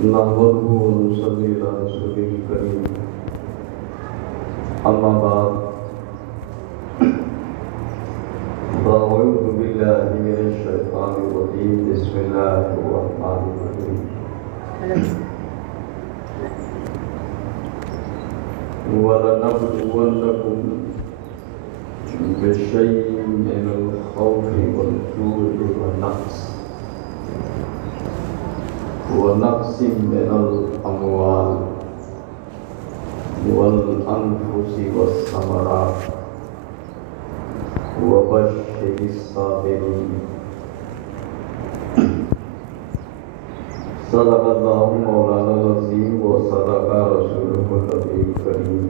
نحمده ونصلي على رسوله الكريم أما بعد فأعوذ بالله من الشيطان الرجيم بسم الله الرحمن الرحيم ولنبلونكم بشيء من الخوف والجوع ونقص من الأموال والأنفس والثمرات وبشر الصابرين صدق الله مولانا العظيم وصدق رسوله النبي الكريم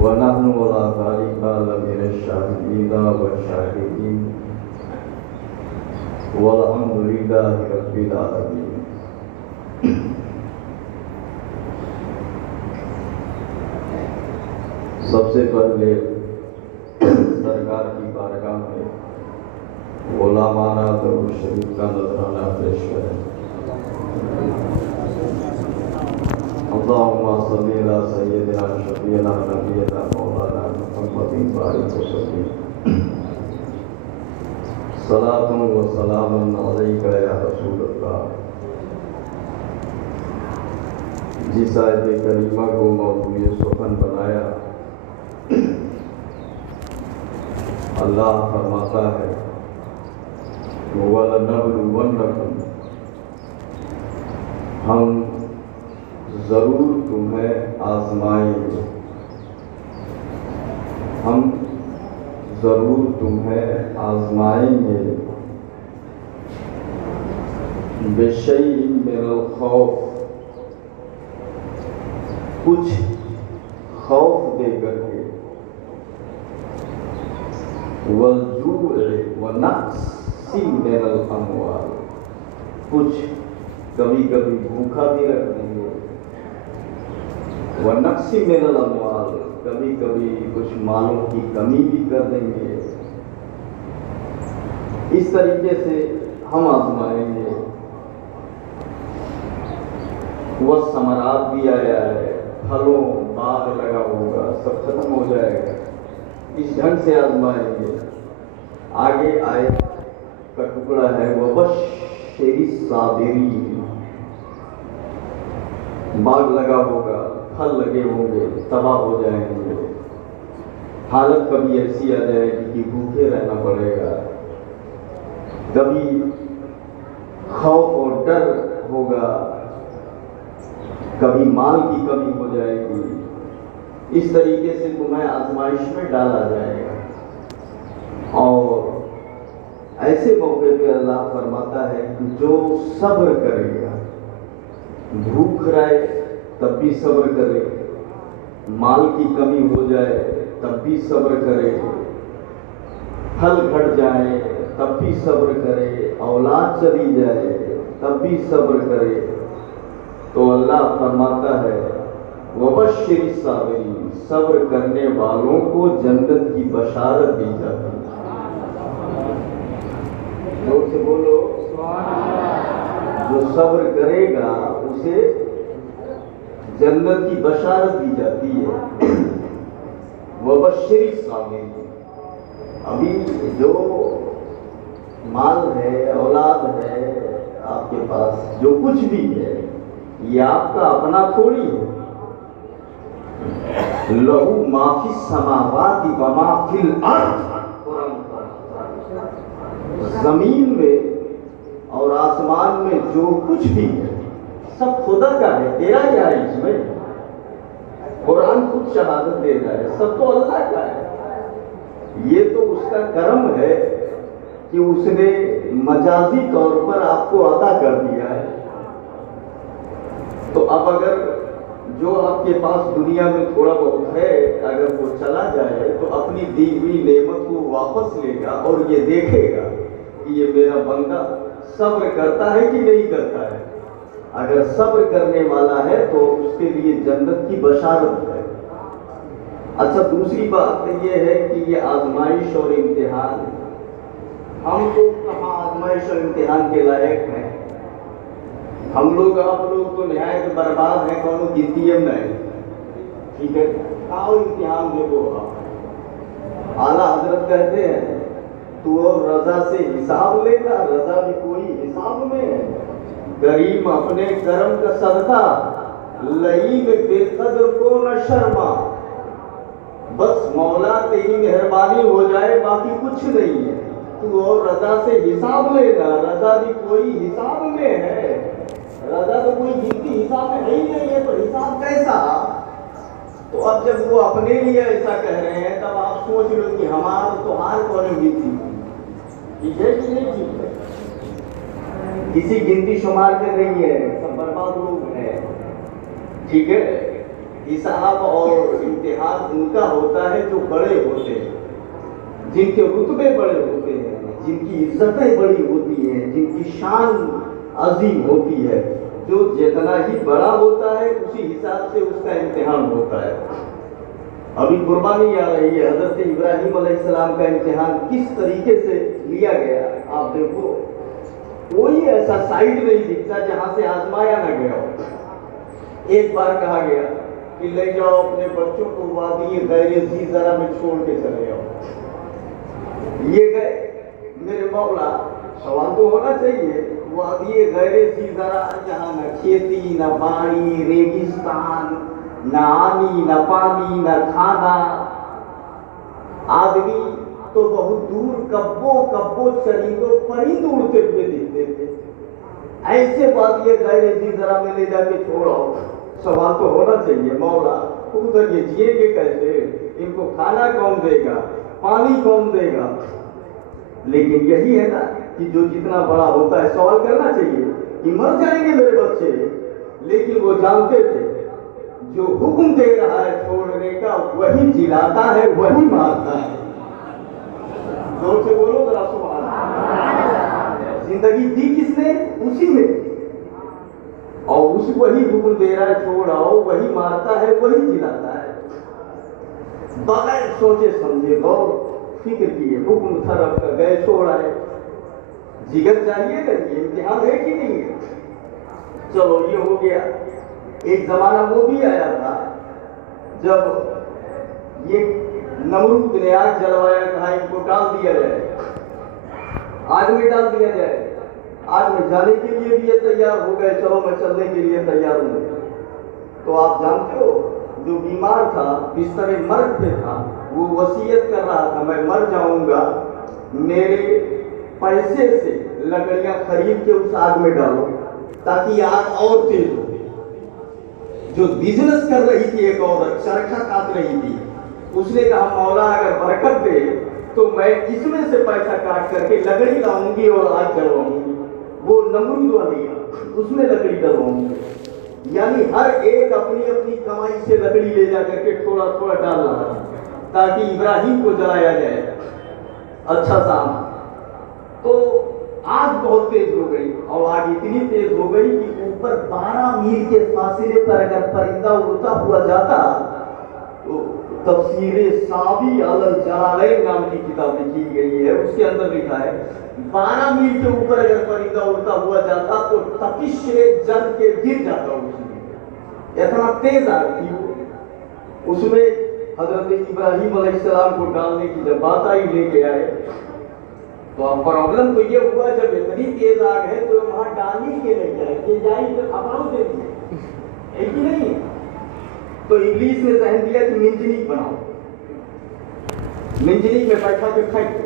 ونحن على ذلك لمن الشاهدين والشاكرين والحمد لله رب العالمين. سب سے پہلے سرکار کی بارگاہ میں غلامانہ درود شریف کا نذرانہ پیش کریں. اللهم صل على سيدنا شفيعنا نبينا مولانا محمد بارك وسلم صلاۃ و سلام علیک یا رسول اللہ. جس آیت کریمہ کو موضوع سخن بنایا اللہ فرماتا ہے وَلَنَبْلُوَنَّكُمْ، ہم ضرور تمہیں آزمائیں گے، ہم ضرور تمہیں آزمائیں گے. بِشَيْءٍ مِّنَ الْخَوْفِ، کچھ خوف دے کر کے، وَالْجُوعِ وَنَقْصٍ مِّنَ الْأَمْوَالِ، کچھ کبھی کبھی بھوکا بھی رکھ دیں گے. وَنَقْصٍ مِّنَ الْأَمْوَالِ، کبھی کبھی کچھ مالوں کی کمی بھی کر دیں گے. اس طریقے سے ہم آزمائیں گے. وہ ثمرات بھی آیا ہے، پھلوں باغ لگا ہوگا، سب ختم ہو جائے گا. اس ڈھنگ سے آزمائیں گے. آگے آیت کا ٹکڑا ہے وَبَشِّرِ الصَّابِرِينَ، باغ لگا ہوگا، پھل لگے ہوں گے، تباہ ہو جائیں گے. حالت کبھی ایسی آ جائے گی کہ بھوکے رہنا پڑے گا، کبھی خوف اور ڈر ہوگا، کبھی مال کی کمی ہو جائے گی. اس طریقے سے تمہیں آزمائش میں ڈالا جائے گا. اور ایسے موقع پہ اللہ فرماتا ہے کہ جو صبر کرے گا، بھوک رہے تب بھی صبر کرے، مال کی کمی ہو جائے تب بھی صبر کرے، پھل گھٹ جائے تب بھی صبر کرے، اولاد چلی جائے تب بھی صبر کرے، تو اللہ فرماتا ہے وَبَشِّرِ الصَّابِرِينَ، صبر کرنے والوں کو جنت کی بشارت دی جاتی ہے. زور سے بولو جو صبر کرے گا اسے جنت کی بشارت دی جاتی ہے. وَبَشِّرِ الصَّابِرِينَ، ابھی جو مال ہے، اولاد ہے، آپ کے پاس جو کچھ بھی ہے، یہ آپ کا اپنا تھوڑی ہے. لَهُ مَا فِي السَّمَاوَاتِ وَمَا فِي الْأَرْضِ، زمین میں اور آسمان میں جو کچھ بھی ہے سب خدا کا ہے. تیرا کیا ہے اس میں؟ قرآن خود شہادت دیتا ہے سب تو اللہ کا ہے. یہ تو اس کا کرم ہے کہ اس نے مجازی طور پر آپ کو عطا کر دیا ہے. تو اب اگر جو آپ کے پاس دنیا میں تھوڑا بہت ہے اگر وہ چلا جائے تو اپنی دی ہوئی نعمت کو واپس لے گا اور یہ دیکھے گا کہ یہ میرا بندہ صبر کرتا ہے کہ نہیں کرتا ہے. اگر صبر کرنے والا ہے تو اس کے لیے جنت کی بشارت ہے. اچھا دوسری بات یہ ہے کہ یہ آزمائش اور امتحان ہم تو کہاں آزمائش اور امتحان کے لائق ہیں. हम लोग आप लोग तो नहायत बर्बाद है, कौन गिनती है नहीं, ठीक है। आओ इम्तिहान देखो आप। आला हजरत कहते हैं तू और रजा से हिसाब लेगा, रजा भी कोई हिसाब में है। गरीब अपने कर्म का सदका, लई में बेकदर को न शर्मा। बस मौला तेरी मेहरबानी हो जाए, बाकी कुछ नहीं है। तू और रजा से हिसाब लेना, रजा भी कोई हिसाब में है। रजा तो कोई गिनती हिसाब में है ही नहीं है, तो हिसाब कैसा। तो अब जब वो अपने लिए ऐसा कह रहे हैं, तब आप सोच लो कि हमारा तो हार कौन गिनती, ठीक है कि नहीं ठीक है। किसी गिनती शुमार में नहीं है, सब बर्बाद लोग हैं, ठीक है। हिसाब और इम्तिहान उनका होता है जो बड़े होते हैं, जिनके रुतबे बड़े होते हैं, जिनकी इज्जतें बड़ी होती हैं, जिनकी शान अजीम होती है। जो जितना ही बड़ा होता है उसी हिसाब से उसका इम्तिहान होता है। अभी कुर्बानी आ रही है, हजरत इब्राहिम अलैहिस्सलाम का इम्तिहान किस तरीके से लिया गया आप देखो। कोई ऐसा साइड नहीं दिखता जहां से आजमाया न गया हो। एक बार कहा गया कि ले जाओ अपने बच्चों को वादी गैर ज़ी ज़रा में छोड़ के चले जाओ। ये गए मेरे मौला, सवाल तो होना चाहिए, वादी गैर ज़ी ज़रा जहाँ न खेती न बाड़ी, रेगिस्तान, न आनी न पानी न खाना। आदमी तो बहुत दूर कब्बो कब्बो चरिंदों परिंद उड़ते हुए दिखते थे, ऐसे वादी गैर ज़ी ज़रा में ले जाके छोड़ो। सवाल तो होना चाहिए, मौला उधर ये जिएंगे कैसे, इनको खाना कौन देगा, पानी कौन देगा। लेकिन यही है ना कि जो जितना बड़ा होता है सवाल करना चाहिए कि मर जाएंगे मेरे बच्चे, लेकिन वो जानते थे जो हुक्म दे रहा है छोड़ने का वही जिलाता है, वही मारता है। जोर से बोलो जरा सुभान अल्लाह। जिंदगी दी किसने, उसी में, और उस वही हुक्म दे रहा है छोड़ाओ, वही मारता है, वही जिलाता है। बगैर सोचे समझे गौर फिक्र किए हुक्म था रब का, गए छोड़ आए। जिगर चाहिए ना, ये इम्तिहान है कि नहीं है। चलो ये हो गया। एक जमाना वो भी आया था जब ये नमरूद ने आग जलवाया, कहा इनको डाल दिया जाए, आग में डाल दिया जाए। आज में जाने के लिए भी ये तैयार हो गए, चलो मैं चलने के लिए तैयार हूँ। तो आप जानते हो जो बीमार था, बिस्तर मर्द पे था, वो वसीयत कर रहा था मैं मर जाऊंगा, मेरे पैसे से लकड़ियां खरीद के उस आग में डालो ताकि आग और तेज हो। जो बिजनेस कर रही थी एक औरत, चरखा काट रही थी, उसने कहा मौला अगर बरकत दे तो मैं इसमें से पैसा काट करके लकड़ी लाऊंगी और आग जलवाऊंगी। वो नमरूद वाली उसमें लकड़ी डलवाऊंगी। यानी हर एक अपनी अपनी कमाई से लकड़ी ले जा करके थोड़ा थोड़ा डाल रहा ताकि इब्राहिम को जलाया जाए। अच्छा शाम तो आग बहुत तेज हो गई, और आग इतनी तेज हो गई कि ऊपर 12 मील के फासले पर अगर परिंदा उड़ता हुआ जाता तो तफसीरे साबी अलल जलालैन नाम की किताब लिखी गई है, उसके अंदर लिखा है 12 मील के ऊपर अगर परिंदा उड़ता हुआ जाता तो तपिश से जल के गिर जाता उसमें, इतना तेज आग थी वो। उसमें हजरत इब्राहिम अलैहिस्सलाम को डालने की जब बात आई, लेके आए, तो अब प्रॉब्लम तो ये हुआ जब इतनी तेज आग है तो वहां डाली के नहीं जाए, ये जाए तो खपड़ों दे दिए, है कि नहीं। तो इब्लीस ने जहन दिया कि मिंजनीक बनाओ, मिंजनीक में बैठा के फेंक दो,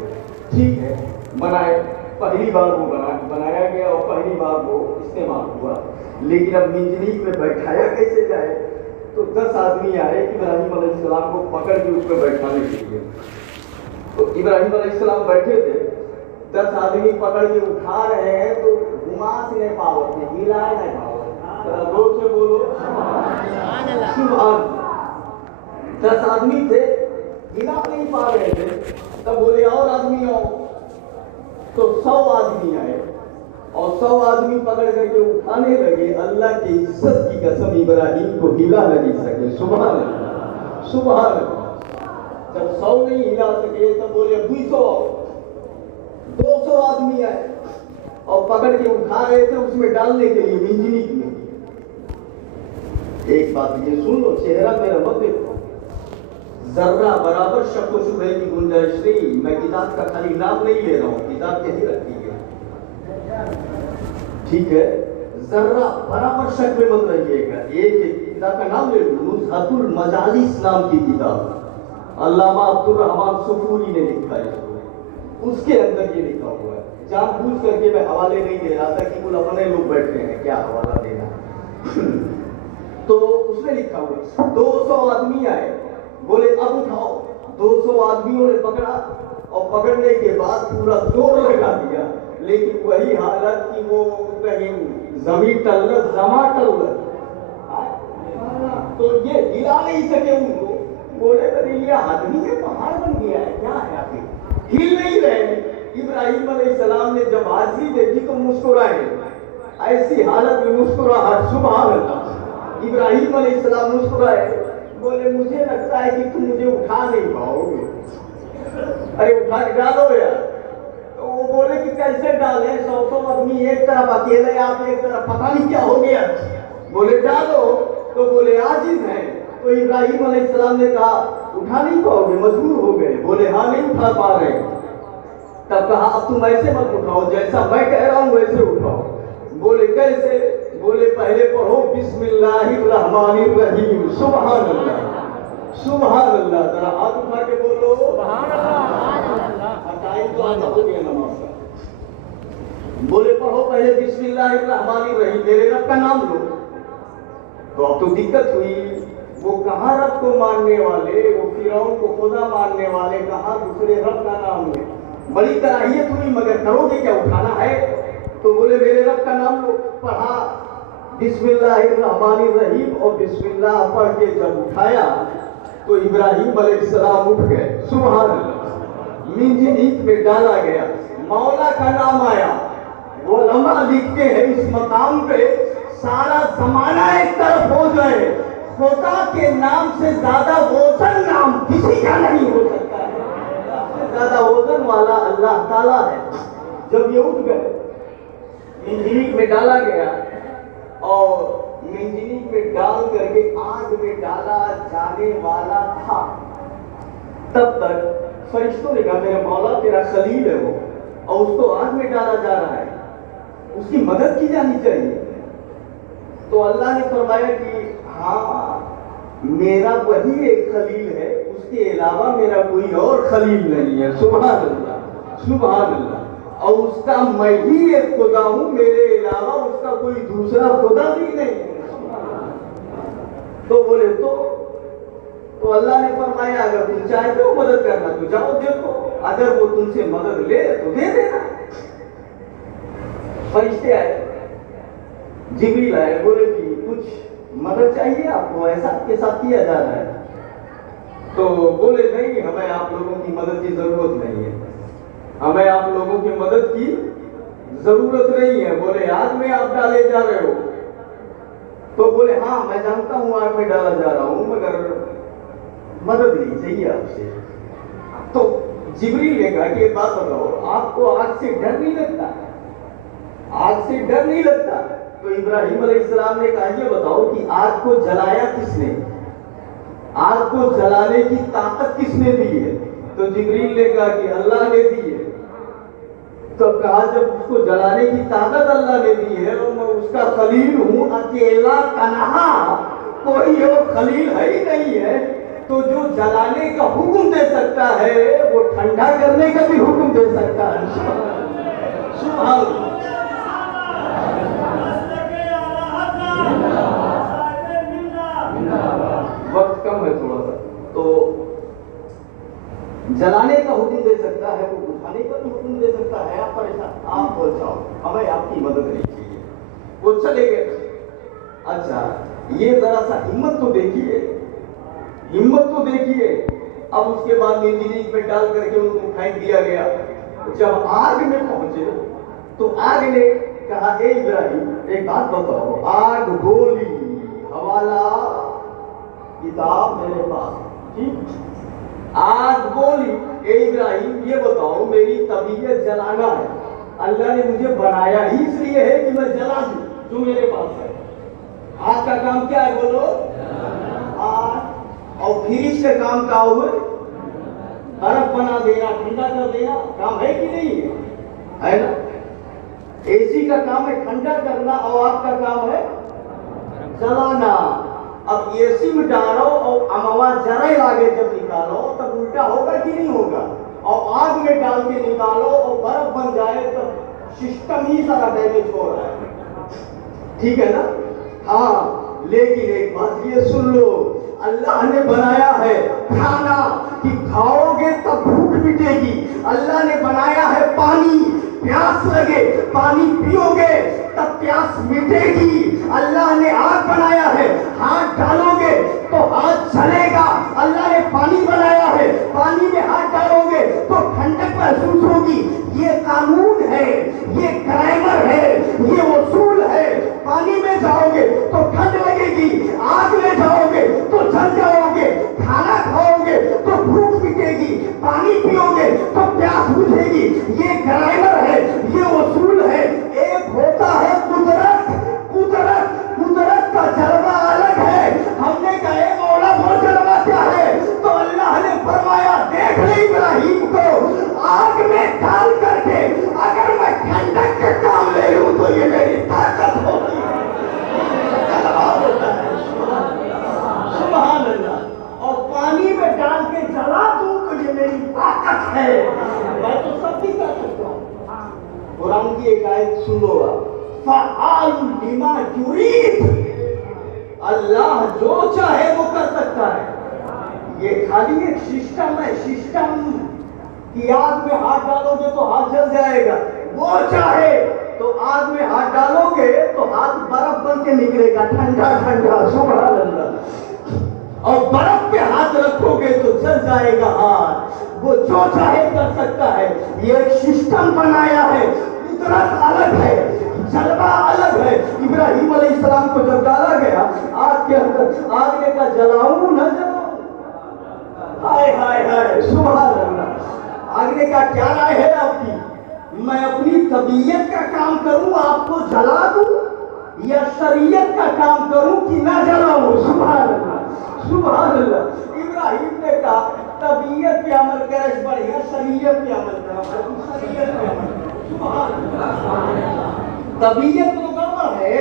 ठीक है बनाए। पहली बार वो बनाया गया और पहली बार वो इस्तेमाल हुआ, लेकिन अब मिंजनीक में बैठाया कैसे जाए। तो 10 आदमी आए इब्राहिम अलैहिस्सलाम को पकड़ के उस पर बैठाने के लिए। तो इब्राहिम अलैहिस्सलाम बैठे थे, 10 आदमी पकड़ के उठा रहे हैं, तो घुमा से नहीं पावत में हिला नहीं पावत, जोर से बोलो सुभान। 10 आदमी थे, हिला नहीं पा रहे थे, तब बोले और आदमी आओ, तो 100 आदमी आए और 100 आदमी पकड़ करके उठाने लगे। अल्लाह की इज्जत की कसम इब्राहिम को हिला नहीं सके, सुभान अल्लाह सुभान अल्लाह। जब 100 नहीं हिला सके तब बोले 200 आदमी आए और पकड़ के उठा रहे थे उसमें डालने के लिए इंजीनिक में। एक बात ये सुन लो, चेहरा मेरा मत देखो, जर्रा बराबर शक व शुबह की गुंजाइश नहीं। मैं किताब का खाली नाम नहीं ले रहा हूं, किताब कैसी रखी है, ठीक है, जर्रा बराबर शक में मत रहिएगा। एक किताब का नाम ले लो, नुज़हतुल मजालिस नाम की किताब, अल्लामा अब्दुल रहमान सुफूरी ने लिखा है, उसके अंदर ये लिखा हुआ है। जानबूझ करके मैं हवाले नहीं दे रहा था कि कुल अपने लोग बैठे हैं, क्या हवाला देना। तो उसने लिखा हुआ 200 आदमी आए, बोले अब उठाओ। 200 आदमियों ने पकड़ा और पकड़ने के बाद पूरा जोर लगा दिया, लेकिन वही हालत कि वो कहीं जमीन टल जमा टल, तो ये हिला नहीं सके उनको। बोले अरे ये आदमी है, पहाड़ बन गया है, क्या है आखिर, हिल नहीं रहे। इब्राहिम अलैहिस्सलाम ने जब हाजिरी देखी तो मुस्कुराए, ऐसी हालत में मुस्कुराहट, सुभान अल्लाह। इब्राहिम अलैहिस्सलाम मुस्कुराए, बोले मुझे लगता है कि तुम मुझे उठा नहीं पाओगे, अरे उठा के डालो यार। तो वो बोले कि कैसे डालें, 100 आदमी एक तरफ अकेले, आप एक तरफ, पता नहीं क्या हो गया। बोले डालो, तो बोले आजिज हैं। तो इब्राहिम अलैहिस्सलाम ने कहा उठा नहीं पाओगे, मजबूर हो गए। बोले हाँ नहीं उठा पा रहे। तब कहा अब तुम ऐसे मत उठाओ, जैसा मैं कह रहा हूं वैसे उठाओ। बोले कैसे? बोले पहले पढ़ो बिस्मिल्लाहिर्रहमानिर्रहीम, सुभान अल्लाह, सुभान अल्लाह। जरा हाथ उठा के बोलो सुभान अल्लाह। टाइम तो आधा हो गया नमाज का। बोले पढ़ो पहले बिस्मिल्लाहिर्रहमानिर्रहीम, मेरे रब का नाम लो। तो अब तो दिक्कत हुई, वो कहाँ रब को मानने वाले, वो फिरौन को खुदा मानने वाले, कहाँ दूसरे रब का नाम ले। बड़ी कराहियत हुई, मगर करोगे क्या, उठाना है। तो बोले मेरे रब का नाम लो। पढ़ा बिस्मिल्लाहिर्रहमानिर्रहीम और बिस्मिल्लाह पढ़ के जब उठाया तो इब्राहिम अलैहिस्सलाम उठ गए, सुभान अल्लाह। मिंजनीक में डाला गया, मौला का नाम आया। वो लम्हा लिखते हैं इस मकाम पे सारा जमाना एक तरफ हो जाए, खुदा के नाम से ज्यादा वजन नाम किसी का नहीं हो सकता है। ज्यादा वजन वाला अल्लाह ताला है। जब ये उठ गए, मिंजनीक में डाला गया और मिंजनीक में डाल करके आग में डाला जाने वाला था। तब तक फरिश्तों ने कहा मेरा मौला तेरा खलील है वो, और उसको आग में डाला जा रहा है, उसकी मदद की जानी चाहिए। तो अल्लाह ने फरमाया कि हाँ मेरा वही एक खलील है, उसके अलावा मेरा कोई और खलील नहीं है, सुभान अल्लाह, सुभान अल्लाह। और उसका मैं ही एक खुदा हूं, मेरे अलावा उसका कोई दूसरा खुदा भी नहीं है। तो बोले तो अल्लाह ने फरमाया अगर तुम चाहते हो मदद करना तो जाओ देखो, अगर वो तुमसे मदद ले तो दे देना। फरिश्ते आए, जिब्रील आए, बोले कि कुछ मदद चाहिए आपको, ऐसा आपके साथ किया जा रहा है। तो बोले नहीं, हमें आप लोगों की मदद की जरूरत नहीं है, हमें आप लोगों की मदद की जरूरत नहीं है। बोले आग में आप डाले जा रहे हो? तो बोले हाँ मैं जानता हूं आग में डाला जा रहा हूं, मगर मदद नहीं चाहिए आपसे। तो जिब्रील ने कहा कि एक बात बताओ, आपको आग से डर नहीं लगता? आग से डर नहीं लगता? तो इब्राहिम अलैहिस्सलाम ने कहा ये बताओ कि आग को जलाया किसने, आग को जलाने की ताकत किसने दी है? तो जिब्रील ने कहा कि अल्लाह ने दी है। तो कहा जब उसको जलाने की ताकत अल्लाह ने दी है और मैं उसका खलील हूं, अकेला तन्हा, कोई और खलील है ही नहीं है, तो जो जलाने का हुक्म दे सकता है वो ठंडा करने का भी हुक्म दे सकता है। सुभान अल्लाह। वक्त कम है थोड़ा सा, तो जलाने का हुक्म दे सकता है, वो बुझाने का भी हुक्म दे सकता है। आप परेशान, आप बचाओ, हमें आपकी मदद नहीं चाहिए। वो चले गए। अच्छा ये जरा सा हिम्मत तो देखिए, हिम्मत तो देखिए। अब उसके बाद इंजीनियरिंग में डाल करके उनको फेंक दिया गया। जब आग में पहुंचे तो आग ने कहा ए इब्राहिम एक बात बताओ, आग बोली हवाला किताब मेरे पास, ठीक। आग बोली ए इब्राहिम ये बताओ मेरी तबीयत जलाना है, اللہ نے مجھے بنایا ہی اس لیے ہے کہ میں جلا دوں جو میرے پاس ہے. ہاتھ کا کام کیا ہے بولو؟ ہاتھ. اور فریج کا کام کیا ہوئے؟ برف بنا دینا، ٹھنڈا کر دینا. کام ہے کہ نہیں ہے نا؟ اے سی کا کام ہے ٹھنڈا کرنا اور آپ کا کام ہے جلانا. اب اے سی میں ڈالو اور اموا جرائے لاگے جب نکالو تب الٹا ہوگا کہ نہیں ہوگا؟ اور آگ میں ڈال کے نکالو اور برف بن جائے تو سسٹم ہی سارا ڈیمیج ہو رہا ہے. ٹھیک ہے نا؟ ہاں لیکن ایک بات یہ سن لو، اللہ نے بنایا ہے کھانا کہ کھاؤ گے تب بھوک مٹے گی. اللہ نے بنایا ہے پانی، پیاس لگے پانی پیو گے تب پیاس مٹے گی. اللہ نے آگ بنایا ہے، ہاتھ ڈالو گے تو ہاتھ جلے گا. اللہ نے پانی بنایا ہے، پانی میں ہاتھ ڈالو گے تو ٹھنڈک محسوس ہوگی. یہ قانون ہے، یہ گرامر ہے، یہ اصول ہے. پانی میں جاؤ گے تو ٹھنڈ لگے گی، آگ میں جاؤ گے تو جل جاؤ گے. کھانا کھاؤ گے تو بھوک مٹے گی، پانی پیو گے تو پیاس بجھے گی. یہ گرامر ہے، یہ اصول ہے. ایک ہوتا ہے قدرت، قدرت کا جلوہ الگ ہے. ہم نے کہا اے مولا وہ جلوہ کیا ہے؟ تو اللہ نے فرمایا دیکھ لے ابراہیم کو آگ میں ڈال کر کے اگر میں ٹھنڈک کے کام لے لوں تو یہ میری طاقت ہوتی ہے. سبحان اللہ. اور پانی میں ڈال کے جلا دوں تو یہ میری طاقت ہے. میں تو سب بھی کر سکتا ہوں. قرآن کی ایک آیت سنو، فعال لما یرید. اللہ جو چاہے وہ کر سکتا ہے. یہ خالی ایک سسٹم ہے، سسٹم کہ آگ میں ہاتھ ڈالو گے تو ہاتھ جل جائے گا. وہ چاہے تو آگ میں ہاتھ ڈالو گے تو ہاتھ برف بن کے نکلے گا، ٹھنڈا ٹھنڈا. سبحان اللہ. اور برف پہ ہاتھ رکھو گے تو جل جائے گا ہاتھ. وہ جو چاہے کر سکتا ہے. یہ ایک سسٹم بنایا ہے. قدرت الگ ہے، جلوہ الگ ہے. ابراہیم علیہ السلام کو جب ڈالا گیا آگ کے اندر، آگ نے کہا جلاؤں نہ جلاؤں؟ ہائے ہائے ہائے سبحان اللہ. آگ نے کہا کیا رائے ہے آپ کی؟ میں اپنی طبیعت کا کام کروں آپ کو جلا دوں یا شریعت کا کام کروں کہ نہ جلاؤں؟ سبحان اللہ سبحان اللہ. ابراہیم نے کہا طبیعت پہ عمل کرے بڑھیا شریعت پہ عمل کرا. شریعت پہ عمل کرا. سبحان اللہ. طبیعت تو گڑبڑ ہے،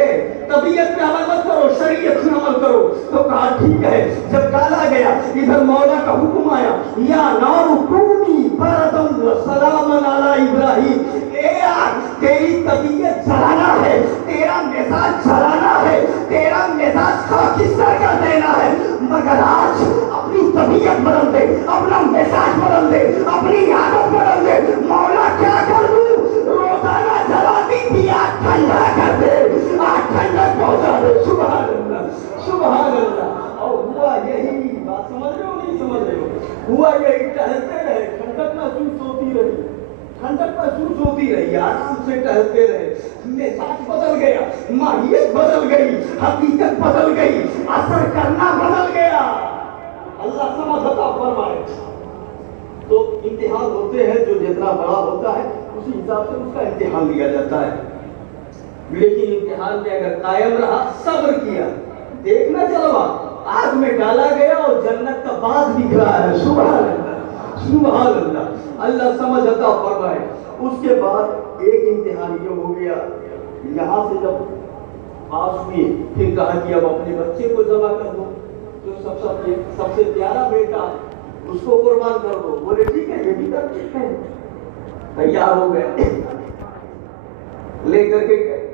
طبیعت پہ عمل مت کرو، شریعت پہ عمل کرو. تو کہا ٹھیک ہے. جب ڈالا گیا ادھر مولا کا حکم آیا یا نار کونی بردم و سلام علی ابراہیم. اے آگ تیری طبیعت جلانا ہے، تیرا مزاج جلانا ہے، تیرا مزاج خاکستر کر دینا ہے. مگر آج اپنی طبیعت بدل دے، اپنا مزاج بدل دے، اپنی عادت بدل دے. مولا کیا کر دوں؟ روزانہ جلاتی تھی آج ٹھنڈا کر دے، آج ٹھنڈا پہنچا دے. سبحان اللہ سبحان اللہ. اور ہوا یہی، بات سمجھ رہے ہو نہیں سمجھ رہے ہو؟ ہوا یہی، ٹہلتے رہے، ٹھنڈک محسوس ہوتی رہی، ٹھنڈک محسوس ہوتی رہی، آرام سے ٹہلتے رہے. مزاج بدل گیا، ماہیت بدل گئی، حقیقت بدل گئی، اثر کرنا بدل گیا. اللہ سمجھ عطا فرمائے. تو امتحان ہوتے ہیں، جو جتنا بڑا ہوتا ہے اسی حساب سے اس کا امتحان لیا جاتا ہے. لیکن امتحان میں اگر قائم رہا، صبر کیا، دیکھنا چلوا، آگ میں ڈالا گیا اور جنت کا باغ دکھ رہا ہے. سبحان اللہ سبحان اللہ. اللہ سمجھ عطا فرمائے. اس کے بعد ایک امتحان یہ ہو گیا، یہاں سے جب پاس ہوئی پھر کہا کہ اب اپنے بچے کو ذبح کر دو، جو سب سے پیارا بیٹا اس کو قربان کر دو. بولے ٹھیک ہے یہ بھی کر دیتے ہیں. تیار ہو گئے، لے کر کے گئے.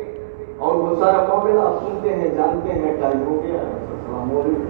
اور وہ سارا معاملہ آپ سنتے ہیں، جانتے ہیں. ٹائم ہو گیا. السلام علیکم.